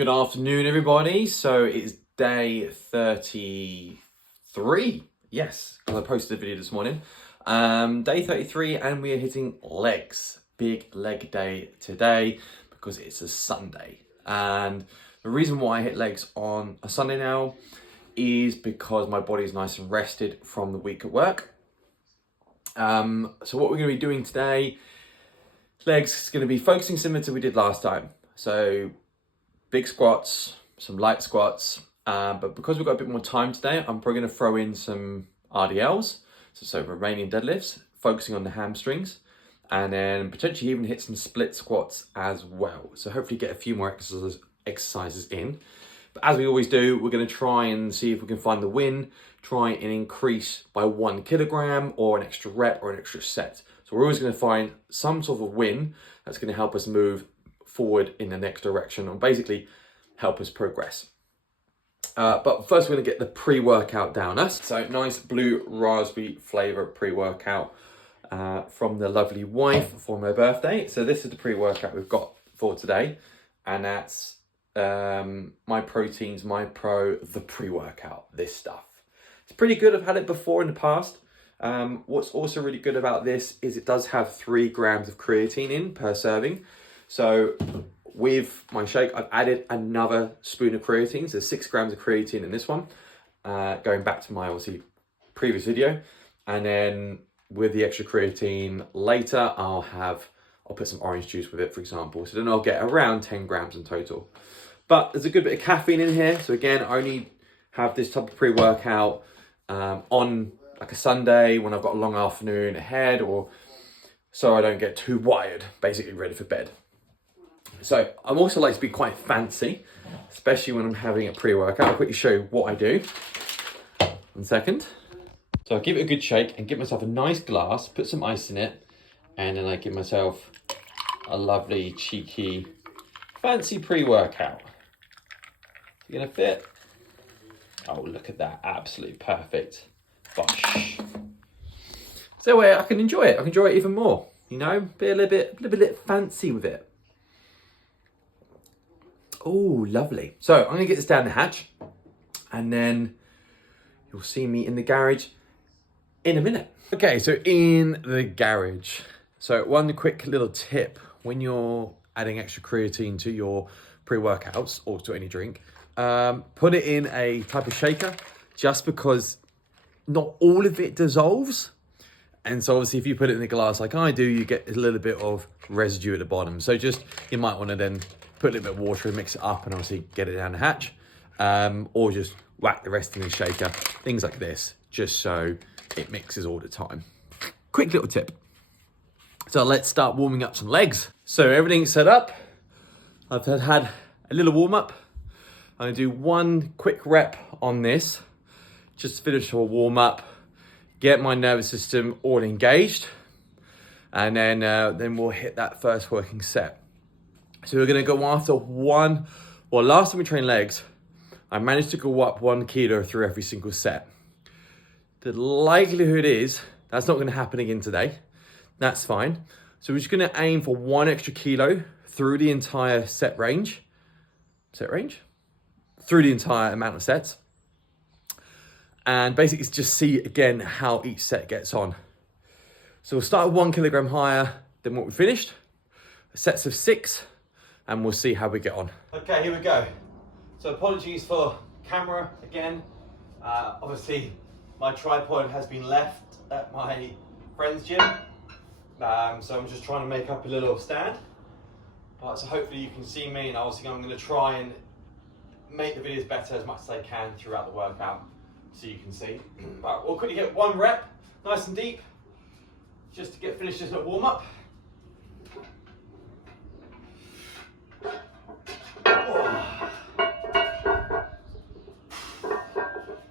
Good afternoon, everybody. So it's day 33. Yes, because I posted a video this morning. Day 33, and we are hitting legs. Big leg day today because it's a Sunday. And the reason why I hit legs on a Sunday now is because my body's nice and rested from the week at work. So what we're going to be doing today, legs is going to be focusing similar to what we did last time. So big squats, some light squats, but because we've got a bit more time today, I'm probably going to throw in some RDLs, so Romanian deadlifts, focusing on the hamstrings, and then potentially even hit some split squats as well. So hopefully get a few more exercises in. But as we always do, we're going to try and see if we can find the win, try and increase by 1 kilogram or an extra rep or an extra set. So we're always going to find some sort of win that's going to help us move forward in the next direction and basically help us progress. But first we're going to get the pre-workout down us. So nice blue raspberry flavour pre-workout from the lovely wife for my birthday. So this is the pre-workout we've got for today, and that's My Protein's My Pro, the pre-workout, this stuff. It's pretty good. I've had it before in the past. What's also really good about this is it does have 3 grams of creatine in per serving. So with my shake, I've added another spoon of creatine. So 6 grams of creatine in this one, going back to my obviously previous video. And then with the extra creatine later, I'll put some orange juice with it, for example. So then I'll get around 10 grams in total. But there's a good bit of caffeine in here. So again, I only have this type of pre-workout on like a Sunday when I've got a long afternoon ahead, or so I don't get too wired, basically ready for bed. So I'm also like to be quite fancy, especially when I'm having a pre-workout. I'll quickly show you what I do. 1 second. So I give it a good shake and give myself a nice glass, put some ice in it, and then I give myself a lovely, cheeky, fancy pre-workout. You gonna fit? Oh, look at that, absolutely perfect. Posh. So way I can enjoy it. I can enjoy it even more. You know, be a little bit fancy with it. Oh, lovely. So I'm gonna get this down the hatch, and then you'll see me in the garage in a minute. Okay, so in the garage. So one quick little tip when you're adding extra creatine to your pre-workouts or to any drink, put it in a type of shaker, just because not all of it dissolves. And so obviously if you put it in a glass like I do, you get a little bit of residue at the bottom. So just, you might want to then put a little bit of water and mix it up and obviously get it down the hatch. Or just whack the rest in the shaker, things like this, just so it mixes all the time. Quick little tip. So let's start warming up some legs. So everything's set up. I've had a little warm up. I'm gonna do 1 quick rep on this, just to finish a warm up, get my nervous system all engaged, and then we'll hit that first working set. So we're gonna go after last time we trained legs, I managed to go up 1 kilo through every single set. The likelihood is that's not gonna happen again today. That's fine. So we're just gonna aim for 1 extra kilo through the entire through the entire amount of sets. And basically just see again how each set gets on. So we'll start 1 kilogram higher than what we finished, sets of 6, and we'll see how we get on. Okay, here we go. So apologies for camera again. Obviously my tripod has been left at my friend's gym. So I'm just trying to make up a little stand. But so hopefully you can see me, and obviously I'm gonna try and make the videos better as much as I can throughout the workout, so you can see. But we'll quickly get 1 rep, nice and deep, just to get finished this little warm up.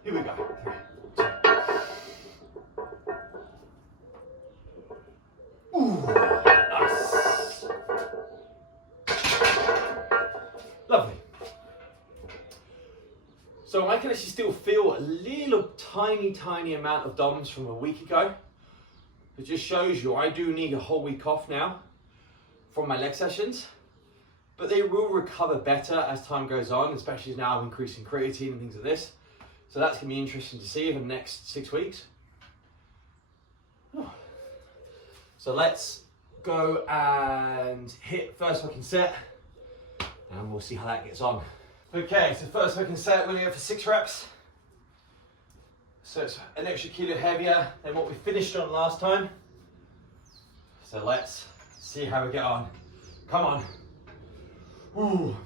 Here we go. 3, 2. Ooh, nice. Lovely. So I can actually still feel a little tiny amount of DOMs from a week ago. It just shows you I do need a whole week off now from my leg sessions. but they will recover better as time goes on, especially now I'm increasing creatine and things like this. So that's gonna be interesting to see in the next 6 weeks. Oh. So let's go and hit first working set and we'll see how that gets on. Okay, so first working set, we're gonna go for 6 reps. So it's an extra kilo heavier than what we finished on last time. So let's see how we get on. Come on. Ooh,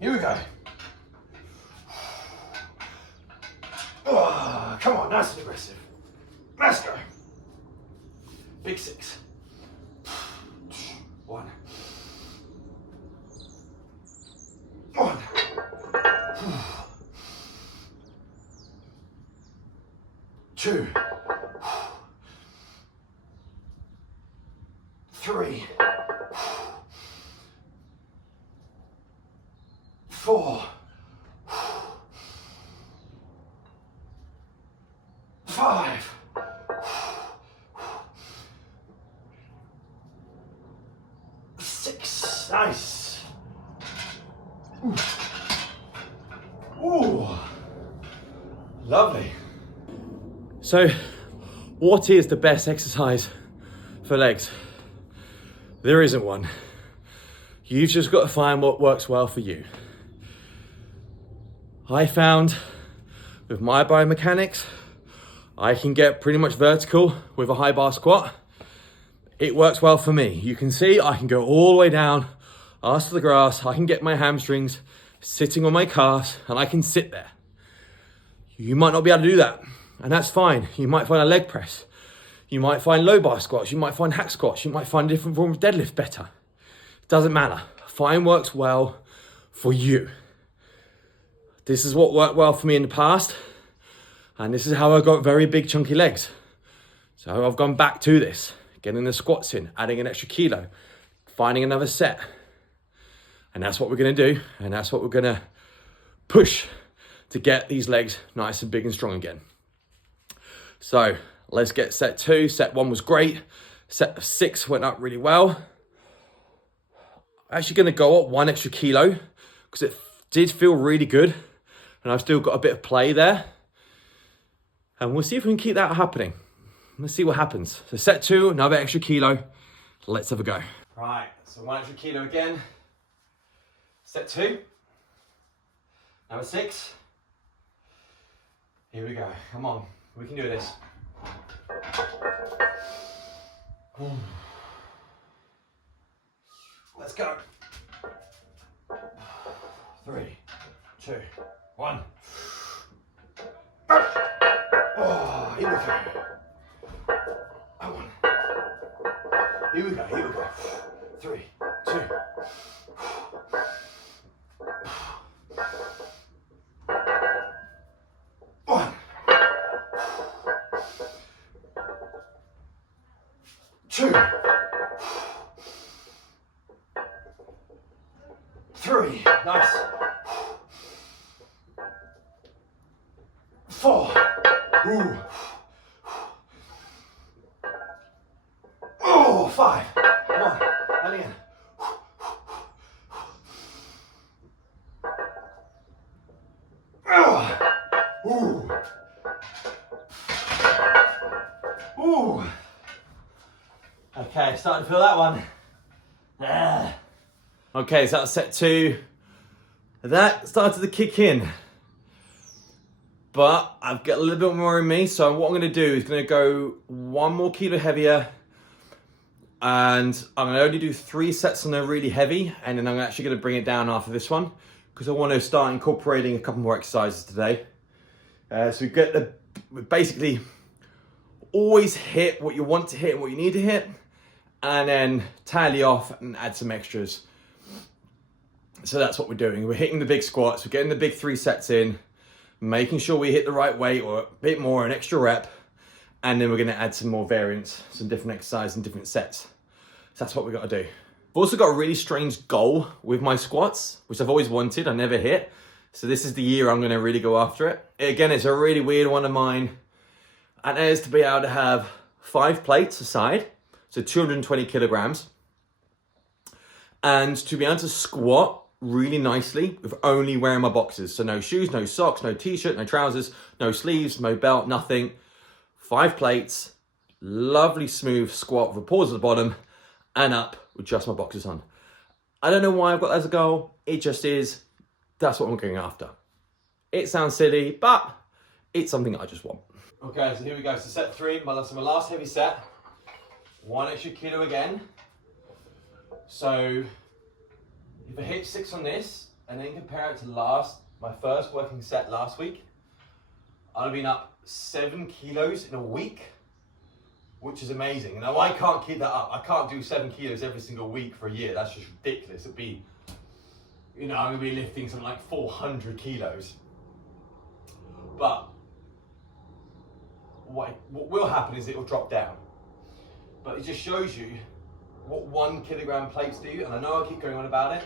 here we go. Oh, come on, nice and aggressive. Let's go. Big 6. 1. 1. 2. 3. 4. 5. 6. Nice. Ooh. Ooh. Lovely. So, what is the best exercise for legs? There isn't one. You've just got to find what works well for you. I found with my biomechanics, I can get pretty much vertical with a high bar squat. It works well for me. You can see I can go all the way down, ass to the grass. I can get my hamstrings sitting on my calves and I can sit there. You might not be able to do that, and that's fine. You might find a leg press. You might find low bar squats. You might find hack squats. You might find a different form of deadlift better. Doesn't matter. Find works well for you. This is what worked well for me in the past, and this is how I got very big chunky legs. So I've gone back to this, getting the squats in, adding an extra kilo, finding another set. And that's what we're gonna do, and that's what we're gonna push to get these legs nice and big and strong again. So let's get set 2. Set 1 was great. Set 6 went up really well. I'm actually gonna go up 1 extra kilo because it did feel really good. And I've still got a bit of play there. And we'll see if we can keep that happening. Let's see what happens. So set 2, another extra kilo. Let's have a go. Right, so 1 extra kilo again. Set 2. Number 6. Here we go, come on. We can do this. Let's go. 3, 2, 1. Oh, here we go. Come on. Here we go, here we go. 3, 2. 1. 2. 3. Nice. 4. Ooh. Oh, 5. Come on. And again. Oh. Ooh. Ooh. Okay, starting to feel that one. Ah. Okay, so that's set 2. That started to kick in. But I've got a little bit more in me, so what I'm gonna do is gonna go 1 more kilo heavier, and I'm gonna only do 3 sets on a really heavy, and then I'm actually gonna bring it down after this one, because I wanna start incorporating a couple more exercises today. So we basically always hit what you want to hit and what you need to hit, and then tally off and add some extras. So that's what we're doing. We're hitting the big squats, we're getting the big 3 sets in, making sure we hit the right weight or a bit more, an extra rep, and then we're gonna add some more variants, some different exercises and different sets. So that's what we gotta do. I've also got a really strange goal with my squats, which I've always wanted, I never hit. So this is the year I'm gonna really go after it. Again, it's a really weird one of mine, and that is to be able to have 5 plates aside, so 220 kilograms, and to be able to squat really nicely with only wearing my boxes. So no shoes, no socks, no t-shirt, no trousers, no sleeves, no belt, nothing. 5 plates, lovely smooth squat with a pause at the bottom and up with just my boxes on. I don't know why I've got that as a goal. It just is. That's what I'm going after. It sounds silly, but it's something I just want. Okay, so here we go. So set 3, my last heavy set. 1 extra kilo again. So if I hit 6 on this and then compare it to my first working set last week, I'd have been up 7 kilos in a week, which is amazing. Now I can't keep that up. I can't do 7 kilos every single week for a year. That's just ridiculous. It'd be, I'm gonna be lifting something like 400 kilos. But what will happen is it will drop down. But it just shows you what 1 kilogram plates do. And I know I keep going on about it,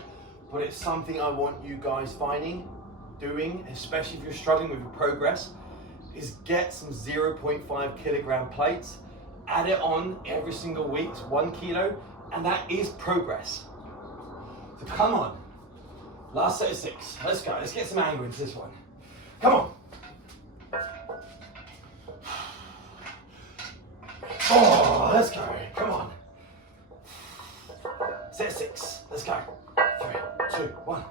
but it's something I want you guys doing, especially if you're struggling with your progress, is get some 0.5 kilogram plates, add it on every single week, it's 1 kilo, and that is progress. So come on, last set of 6, let's go, let's get some anger into this one. Come on. Oh, let's go, come on. Set 6, let's go. 3, 2, 1.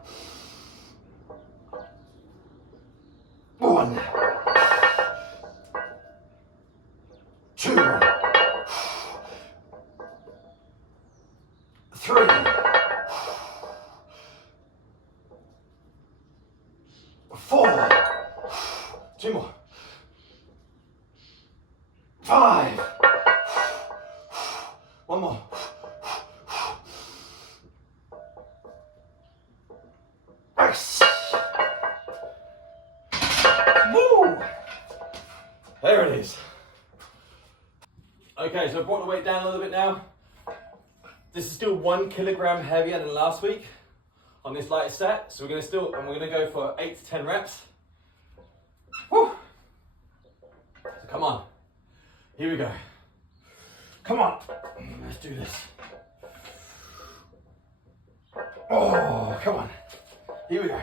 1, 2, 3, 4, 2 more, 5, 1 more, 6. Woo! There it is. Okay, so I brought the weight down a little bit now. This is still 1 kilogram heavier than last week on this lighter set. So we're gonna go for 8 to 10 reps. Woo! So come on, here we go. Come on, let's do this. Oh, come on, here we go.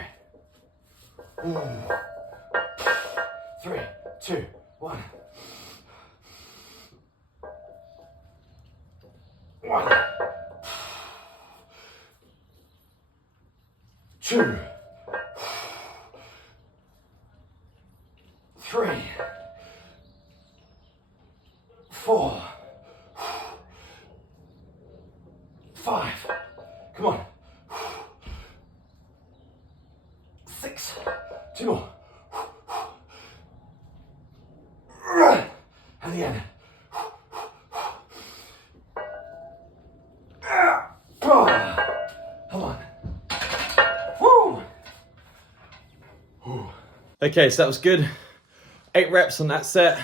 3, 2, 1. 1, 2, 3, 4, 5. Come on. 6. 2 more. And the end. Come on. Woo. Okay, so that was good. 8 reps on that set.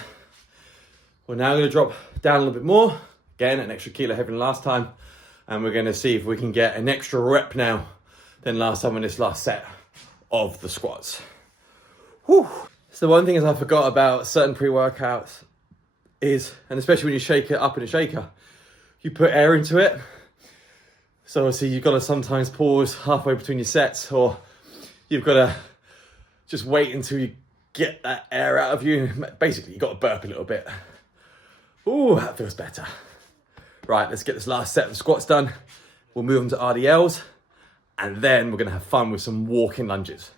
We're now going to drop down a little bit more. Again, an extra kilo heavier than last time. And we're going to see if we can get an extra rep now than last time on this last set of the squats. Whew. So one thing is I forgot about certain pre-workouts is, and especially when you shake it up in a shaker, you put air into it. So obviously you've got to sometimes pause halfway between your sets, or you've got to just wait until you get that air out of you. Basically, you've got to burp a little bit. Ooh, that feels better. Right, let's get this last set of squats done. We'll move on to RDLs, and then we're gonna have fun with some walking lunges.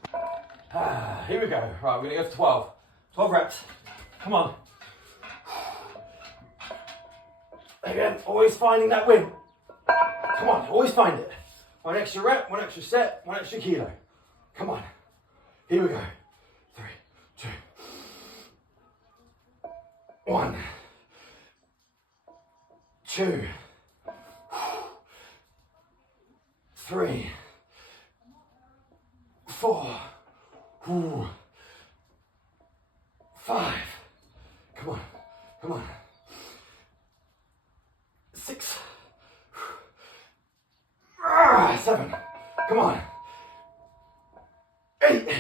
Here we go. Right, we're gonna go for 12. 12 reps. Come on. Again, always finding that win. Come on, always find it. 1 extra rep, 1 extra set, 1 extra kilo. Come on. Here we go. 3, 2, 1, 2, 3, 4, 5. Come on, come on. 6, 7. Come on. 8.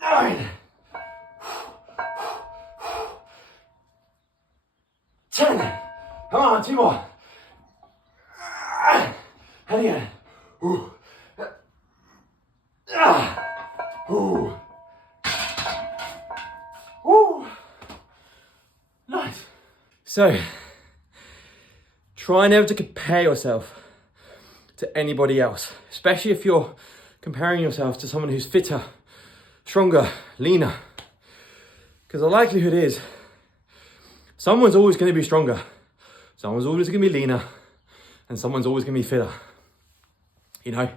9. 10. Come on, 2 more. And again. Ooh. Ooh. Ooh. Nice. So, try never to compare yourself to anybody else, especially if you're comparing yourself to someone who's fitter, stronger, leaner. Because the likelihood is someone's always going to be stronger, someone's always going to be leaner, and someone's always going to be fitter. You know,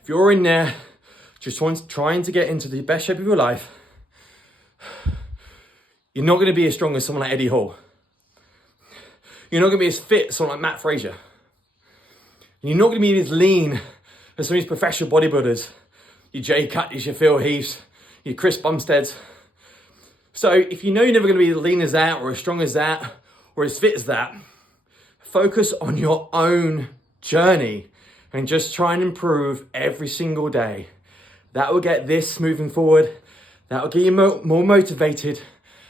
if you're in there just trying to get into the best shape of your life, you're not going to be as strong as someone like Eddie Hall. You're not going to be as fit as someone like Matt Fraser. And you're not going to be as lean as some of these professional bodybuilders. Your Jay Cutleys, your Phil Heaths, your Chris Bumsteads. So if you know you're never going to be as lean as that, or as strong as that, or as fit as that, focus on your own journey and just try and improve every single day. That will get this moving forward. That will get you more motivated,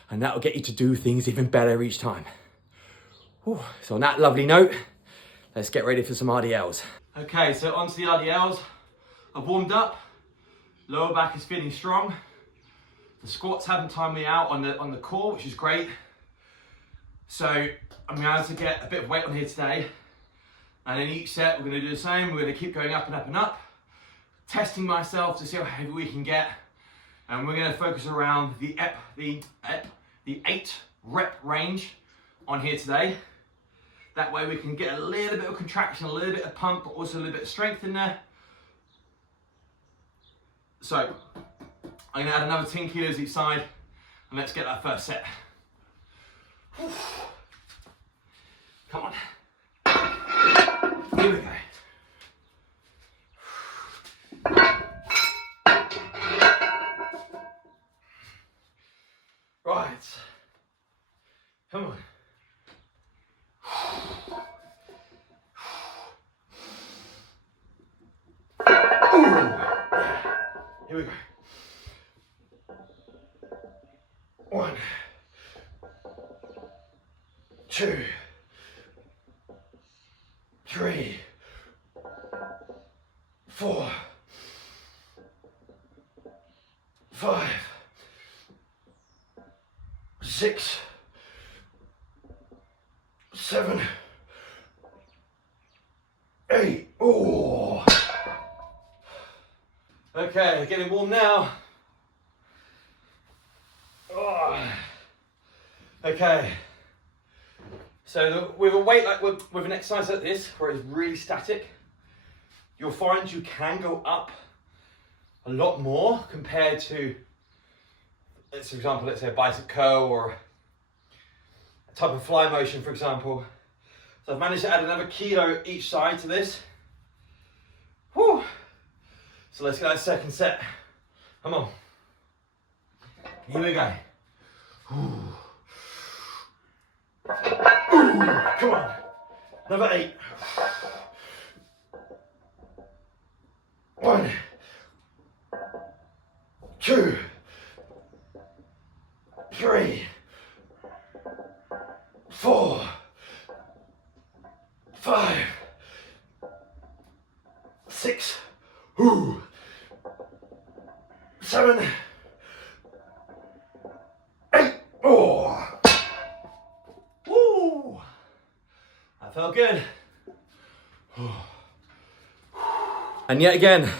and that will get you to do things even better each time. Whew. So on that lovely note, let's get ready for some RDLs. Okay, so onto the RDLs. I've warmed up. Lower back is feeling strong. The squats haven't timed me out on the core, which is great. So I'm going to get a bit of weight on here today. And in each set, we're going to do the same. We're going to keep going up and up and up, testing myself to see how heavy we can get. And we're going to focus around the 8 rep range on here today. That way we can get a little bit of contraction, a little bit of pump, but also a little bit of strength in there. So I'm going to add another 10 kilos each side, and let's get that first set. Come on. Here we go. Right. Come on. Here we go. 1, 2, 3, 4, 5, 6, 7, 8. Oh. Okay, getting warm now. Oh. Okay. So with a weight like with an exercise like this, where it's really static, you'll find you can go up a lot more compared to, for example, let's say a bicep curl or a type of fly motion, for example. So I've managed to add another kilo each side to this. Whew. So let's get that second set. Come on. Here we go. Ooh. Ooh. Come on. Another 8. 1, 2, 3, 4, 5, 6, 7, 8. Oh. Woo. That felt good. And yet again,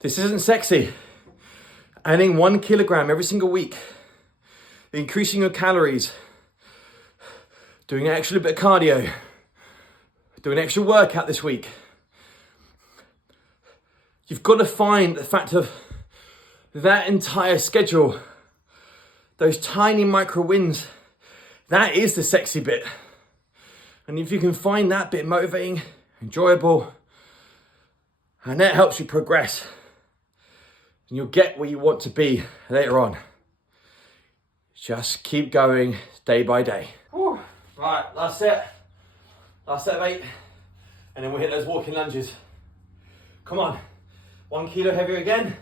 this isn't sexy. Adding 1 kilogram every single week, increasing your calories, doing an extra bit of cardio, doing an extra workout this week. You've got to find the fact of that entire schedule, those tiny micro wins, that is the sexy bit. And if you can find that bit motivating, enjoyable, and that helps you progress, and you'll get where you want to be later on. Just keep going day by day. Whew. Right, last set of 8, and then we'll hit those walking lunges. Come on, 1 kilo heavier again.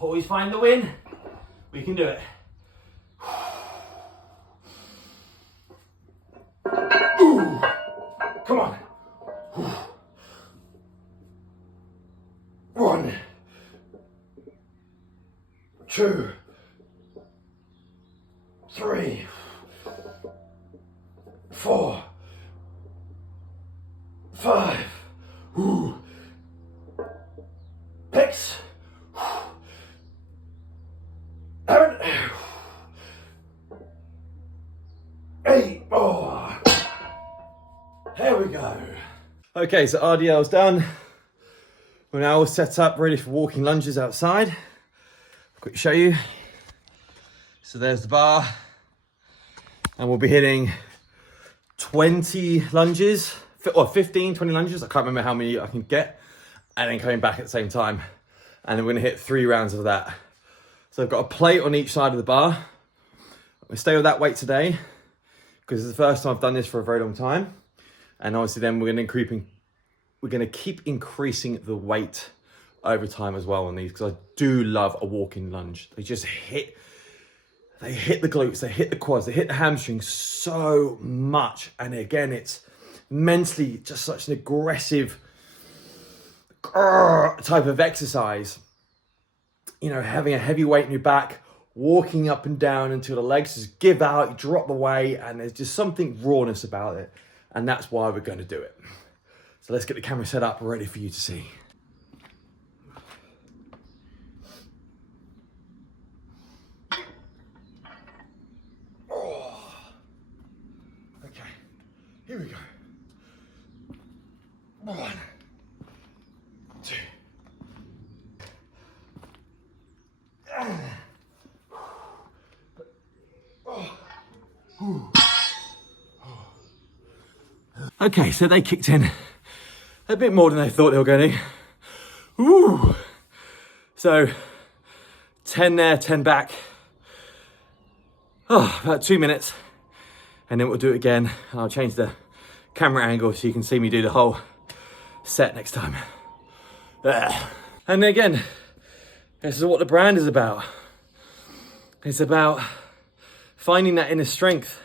Always find the win. We can do it. Come on. 1, 2, 3, 4, 5. 6, 7, 8 more. There we go. Okay, so RDL's done. We're now all set up, ready for walking lunges outside. Quick show you. So there's the bar. And we'll be hitting 20 lunges, or 15, 20 lunges. I can't remember how many I can get. And then coming back at the same time. And then we're gonna hit 3 rounds of that. So I've got a plate on each side of the bar. I'm gonna stay with that weight today because it's the first time I've done this for a very long time. And obviously then we're gonna keep increasing the weight over time as well on these, because I do love a walking lunge. They hit the glutes, they hit the quads, they hit the hamstrings so much. And again, it's mentally just such an aggressive type of exercise. You know, having a heavy weight in your back, walking up and down until the legs just give out, you drop the weight, and there's just something rawness about it. And that's why we're going to do it. So let's get the camera set up, ready for you to see. Oh. Okay, here we go. 1, 2. Okay, so they kicked in a bit more than they thought they were going to. Ooh. So 10 there, 10 back. Oh, about 2 minutes. And then we'll do it again. I'll change the camera angle so you can see me do the whole set next time. And again, this is what the brand is about. It's about finding that inner strength,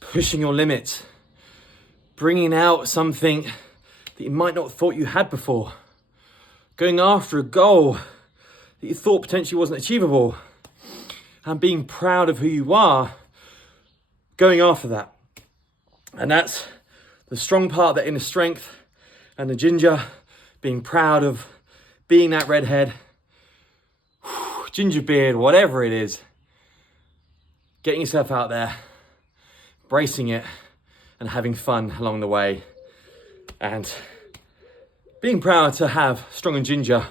pushing your limits, bringing out something that you might not have thought you had before, going after a goal that you thought potentially wasn't achievable, and being proud of who you are, going after that. And that's the strong part, that inner strength, and the ginger, being proud of being that redhead, ginger beard, whatever it is, getting yourself out there, bracing it, and having fun along the way, and being proud to have strong and ginger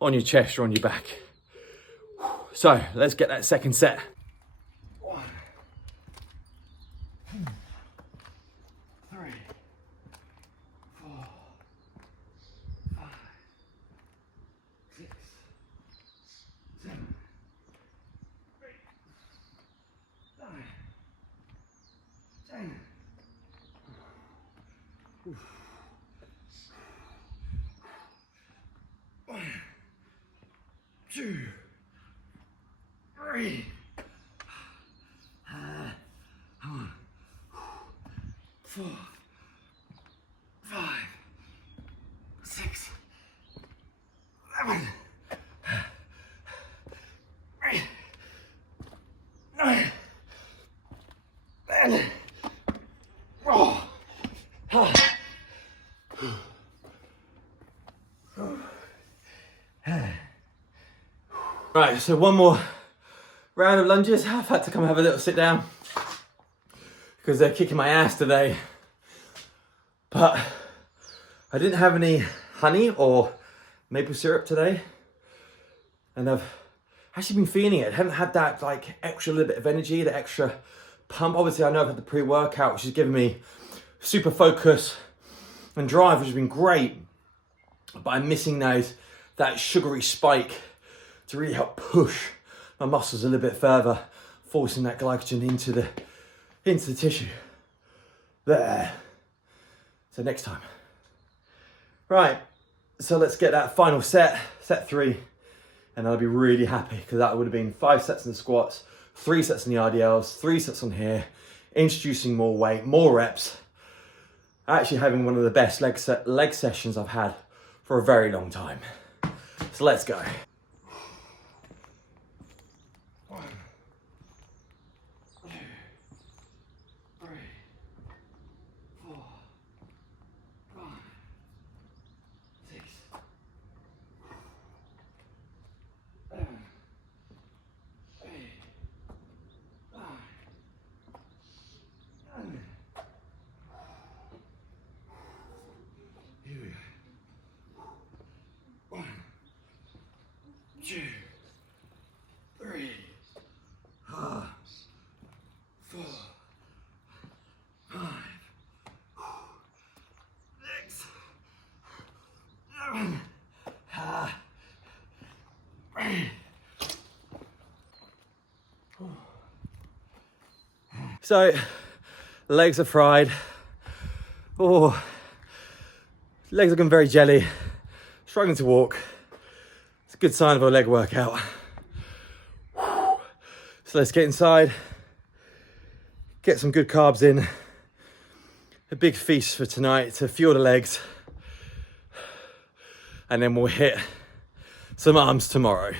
on your chest or on your back. So let's get that second set. 1, 2, 3, 4, 5, 6, 7, 8, 9, 10. 1, 2, 3, 4, 5, 6, 7, 8, 9, 10. Oh. Right, so one more round of lunges. I've had to come have a little sit down because they're kicking my ass today. But I didn't have any honey or maple syrup today. And I've actually been feeling it. I haven't had that like extra little bit of energy, the extra pump. Obviously I know I've had the pre-workout, which has given me super focus and drive, which has been great. But I'm missing that sugary spike to really help push my muscles a little bit further, forcing that glycogen into the tissue. There. So next time. Right, so let's get that final set 3, and I'll be really happy because that would have been 5 sets in the squats, 3 sets in the RDLs, 3 sets on here, introducing more weight, more reps. Actually having one of the best leg sessions I've had for a very long time. So let's go. 1, 2, 3, 4, 5, 6, 7, 8, 9, 10. Here we go. 1, 2, 3, 4, 5, 6, 7, 8. So, legs are fried. Oh, legs looking very jelly. Struggling to walk. It's a good sign of a leg workout. So let's get inside, get some good carbs in. A big feast for tonight to fuel the legs. And then we'll hit some arms tomorrow.